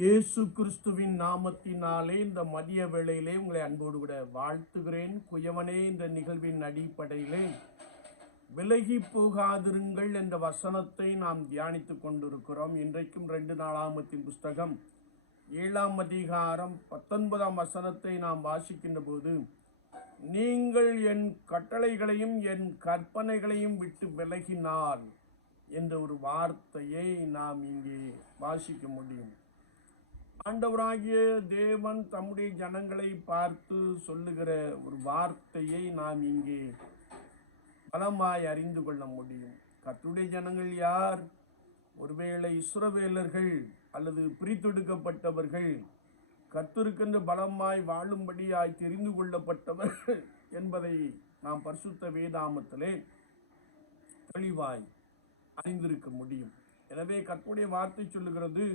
இயேசு கிறிஸ்துவின் நாமத்தினாலே இந்த மதிய வேளையிலே உங்களை அன்போடு கூட வாழ்த்துகிறேன். குயவனே இந்த நிகழ்வின் அடிப்படையிலே விலகி போகாதிருங்கள் என்ற வசனத்தை நாம் தியானித்துக் கொண்டிருக்கிறோம். இன்றைக்கும் ரெண்டு நாளாமத்தின் புஸ்தகம் ஏழாம் அதிகாரம் பத்தொன்பதாம் வசனத்தை நாம் வாசிக்கின்ற போது நீங்கள் என் கட்டளைகளையும் என் கற்பனைகளையும் விட்டு விலகினால் என்ற ஒரு வார்த்தையை நாம் இங்கே வாசிக்க முடியும். ஆண்டவராகிய தேவன் தம்முடைய ஜனங்களை பார்த்து சொல்லுகிற ஒரு வார்த்தையை நாம் இங்கே பலமாய் அறிந்து கொள்ள முடியும். கத்துடைய ஜனங்கள் யார்? ஒருவேளை இஸ்ரவேலர்கள் அல்லது பிரித்தெடுக்கப்பட்டவர்கள் கத்திருக்கின்ற பலமாய் வாழும்படியாய் தெரிந்து கொள்ளப்பட்டவர்கள் என்பதை நாம் பரிசுத்த வேதாமத்திலே தெளிவாய் அறிந்திருக்க முடியும். எனவே கற்புடைய வார்த்தை சொல்லுகிறது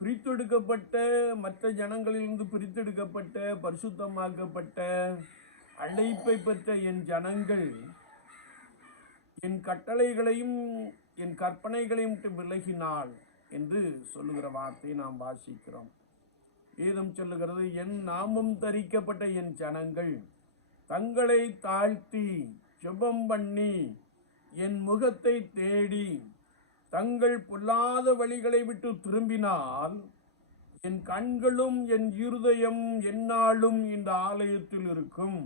பிரித்தெடுக்கப்பட்ட மற்ற ஜனங்களிலிருந்து பிரித்தெடுக்கப்பட்ட பரிசுத்தமாக்கப்பட்ட அழைப்பை பெற்ற என் ஜனங்கள் என் கட்டளைகளையும் என் கற்பனைகளையும் விலகினாள் என்று சொல்லுகிற வார்த்தையை நாம் வாசிக்கிறோம். வேதம் சொல்லுகிறது என் நாமம் தரிக்கப்பட்ட என் ஜனங்கள் தங்களை தாழ்த்தி ஜெபம் பண்ணி என் முகத்தை தேடி தங்கள் பொல்லாத வழிகளை விட்டு திரும்பினால் என் கண்களும் என் இருதயம் எந்நாளும் இந்த ஆலயத்தில் இருக்கும்.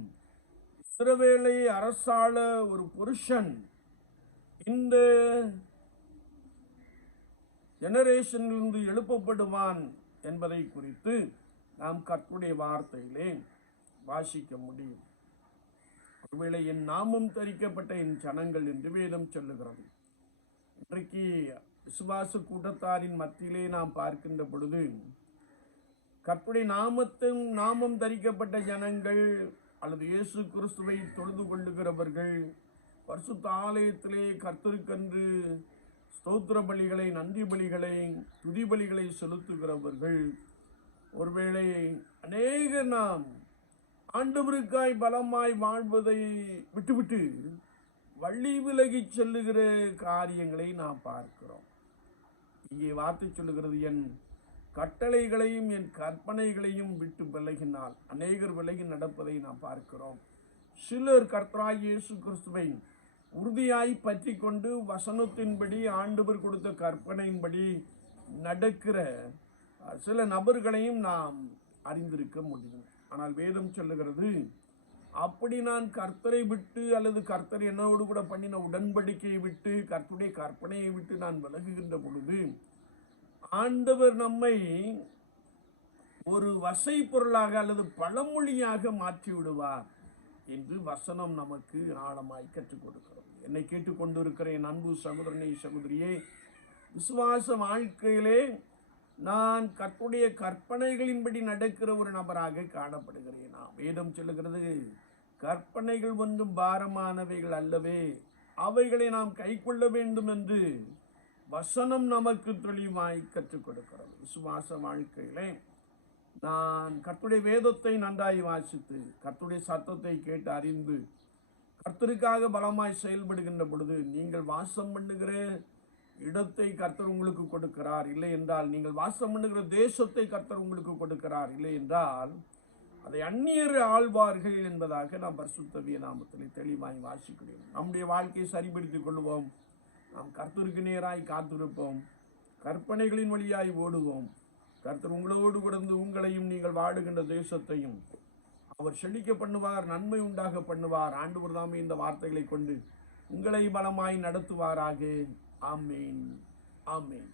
இஸ்ரவேலை அரசாள ஒரு புருஷன் இந்த ஜெனரேஷனிலிருந்து எழுப்பப்படுவான் என்பதை குறித்து நாம் கற்புடைய வார்த்தையிலே வாசிக்க முடியும். ஒருவேளை என் நாமம் தரிக்கப்பட்ட என் ஜனங்கள் என்று வேதம் சொல்லுகிறது. இன்றைக்கு விசுவாச கூட்டத்தாரின் மத்தியிலே நாம் பார்க்கின்ற பொழுது கற்புடைய நாமத்தின் நாமம் தரிக்கப்பட்ட ஜனங்கள் அல்லது இயேசு கிறிஸ்துவை தொழுது கொள்ளுகிறவர்கள் பரிசுத்த ஆலயத்திலே கர்த்தருக்கென்று ஸ்தோத்திர பலிகளை நன்றி பலிகளை துதி பலிகளை செலுத்துகிறவர்கள். ஒருவேளை அநேக நாம் ஆண்டவருக்காய் பலமாய் வாழ்வதை விட்டுவிட்டு வள்ளி விலகி செல்லுகிற காரியங்களை நாம் பார்க்கிறோம். இங்கே வார்த்தை சொல்லுகிறது என் கட்டளைகளையும் என் கற்பனைகளையும் விட்டு விலகினால். அநேகர் விலகி நடப்பதை நாம் பார்க்கிறோம். சிலர் கர்த்தராய் இயேசு கிறிஸ்துவை உறுதியாய் பற்றி கொண்டு வசனத்தின்படி ஆண்டவர் கொடுத்த கற்பனையின்படி நடக்கிற சில நபர்களையும் நாம் அறிந்திருக்க முடியும். ஆனால் வேதம் சொல்லுகிறது அப்படி நான் கர்த்தரை விட்டு அல்லது கர்த்தர் என்னோடு கூட பண்ணின உடன்படிக்கையை விட்டு கர்த்தருடைய கற்பனையை விட்டு நான் விலகுகின்ற பொழுது ஆண்டவர் நம்மை ஒரு வசை பொருளாக அல்லது பழமொழியாக மாற்றி விடுவார் என்று வசனம் நமக்கு ஆழமாய் கற்றுக் கொடுக்கிறது. என்னை கேட்டுக்கொண்டிருக்கிற என் அன்பு சகோதரனை சகோதரியே விசுவாச வாழ்க்கையிலே நான் கற்புடைய கற்பனைகளின்படி நடக்கிற ஒரு நபராக காணப்படுகிறேன். நான் வேதம் சொல்லுகிறது கற்பனைகள் ஒன்றும் பாரமானவைகள் அல்லவே அவைகளை நாம் கைக்கொள்ள வேண்டும் என்று வசனம் நமக்கு தெளிவாய் கற்றுக் கொடுக்கிறது. விசுவாச வாழ்க்கையிலே நான் கர்த்துடைய வேதத்தை நன்றாய் வாசித்து கர்த்துடைய சத்தத்தை கேட்டு அறிந்து கர்த்தருக்காக பலமாய் செயல்படுகின்ற பொழுது நீங்கள் வாசம் பண்ணுகிற இடத்தை கர்த்தர் உங்களுக்கு கொடுக்கிறார். இல்லை என்றால் நீங்கள் வாசம் பண்ணுகிற தேசத்தை கர்த்தர் உங்களுக்கு கொடுக்கிறார். இல்லை என்றால் அதை அந்நியர் ஆழ்வார்கள் என்பதாக நாம் பரிசுத்தவிய நாமத்தில் தெளிவாய் வாசிக்கிறோம். நம்முடைய வாழ்க்கையை சரிபடுத்திக் கொள்வோம். நாம் கர்த்தருக்கு நேராய் காத்திருப்போம். கற்பனைகளின் வழியாய் ஓடுவோம். கர்த்தர் உங்களோடு கிடந்து உங்களையும் நீங்கள் வாடுகின்ற தேசத்தையும் அவர் செழிக்க பண்ணுவார் நன்மை உண்டாக பண்ணுவார். ஆண்டு தாமே இந்த வார்த்தைகளை கொண்டு உங்களை பலமாய் நடத்துவாராக. Amen. Amen.